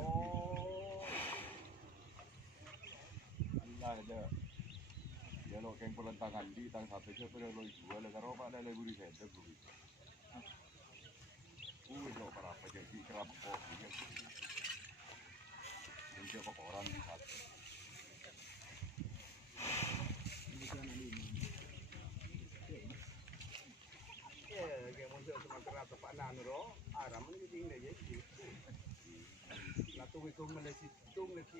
Oh, Allah ada. Ya lo kayak pelentangan di tang satu siapa yang lo jual kalau apa ada lagi di sana tuh. Lo para apa jadi kerap kok dia. Dia apa orang di satu. Ya, kayak muncul cuma kerap tepat nanuro, aram menjadi ini aja. Lalu itu melesi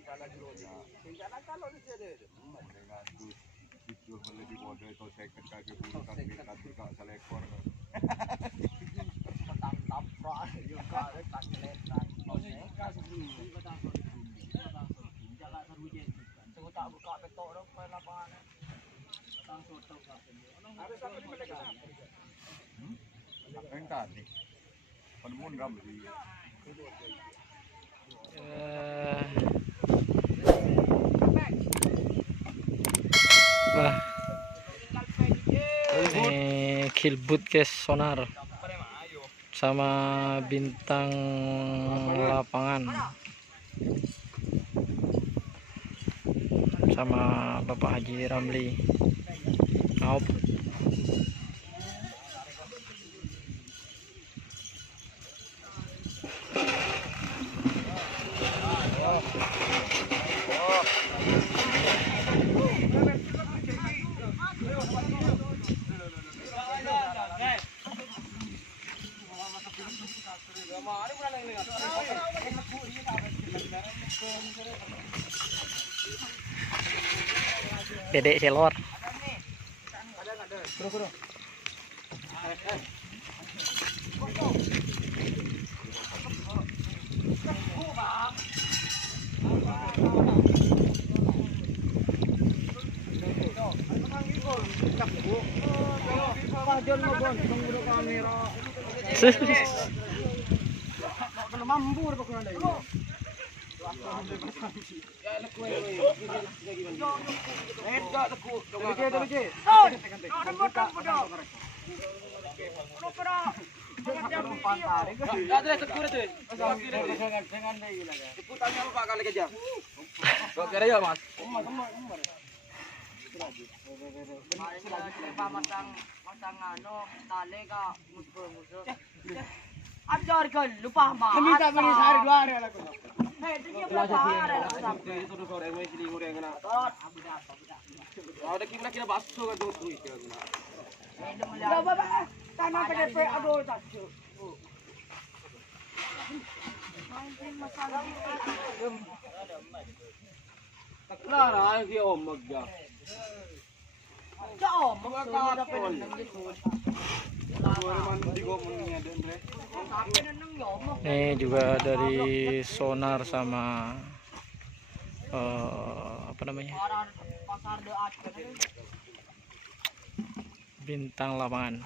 kalau jurus. Rencana kalau di sini, dengan itu meledi mode itu second kaki bukan mereka juga selekor. Petang tapra juga kaki letak. Kasih dulu. Jalan terhujan. Tunggu tak buka petok dong ke lapangan. Petang soto kasih. Ada siapa di mereka? Engkau ni. Penemun ram di. Wah, ini kilbut guys, sonar sama bintang lapangan sama Bapak Haji Ramli. Ahonk. Dedek selor. Ajar kan lupa mah. Kami tak bagi sehari dua hari lah kau. Hei, dia berapa hari lah kau. Itu sore yang masih lima orang kena. Ada kira basuh kan tu itu. Bapak, tanah PDP aduh tak. Masalah. Taklah lah dia om magja. Jauh, maka ada penang gitu. Ini juga dari sonar sama apa namanya, bintang lapangan.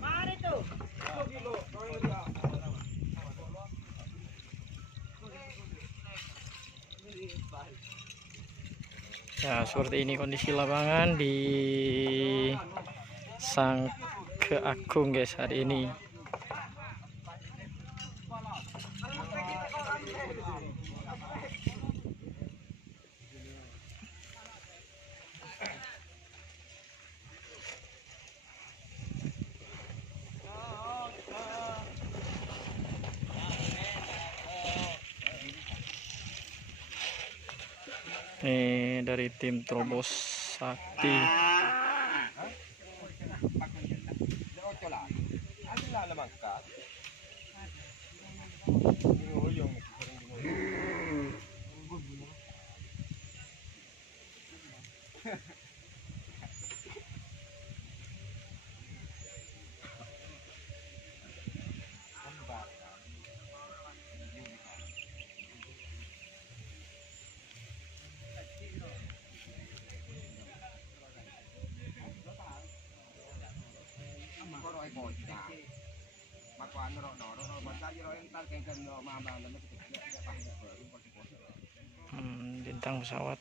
Mari tu. Ya, seperti ini kondisi lapangan di ke Agung guys hari ini. Ini dari tim Terobos Sakti. Bintang pesawat.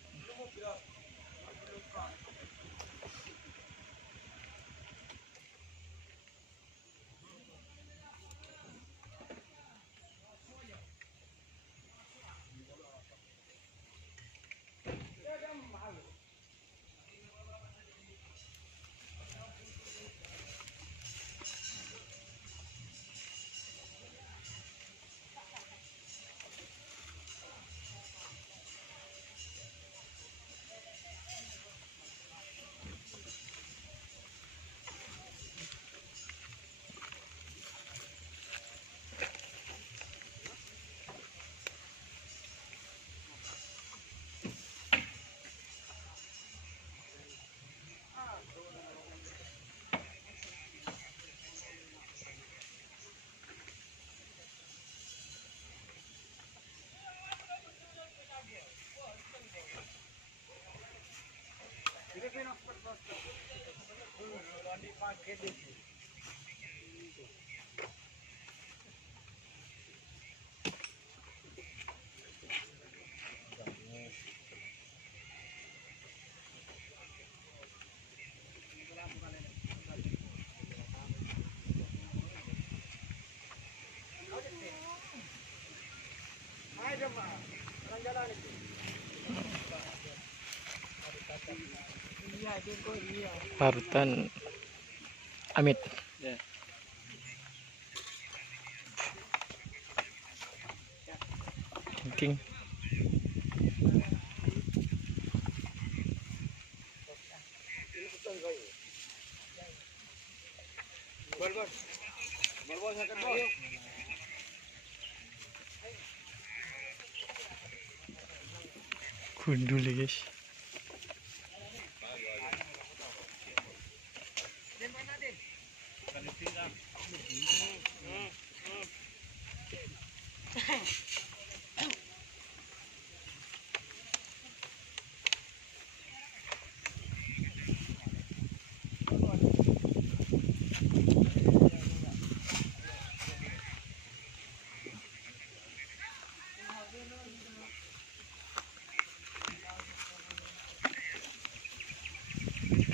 Parutan Amit. Penting. Gundul guys.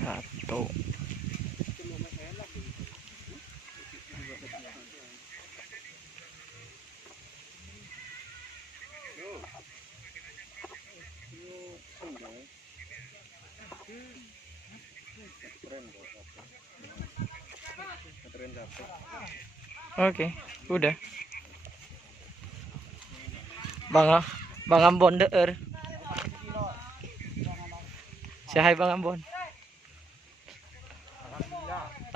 Satu. Oke, udah. Bang Ambon deer. Hai Bang Ambon.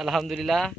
Alhamdulillah.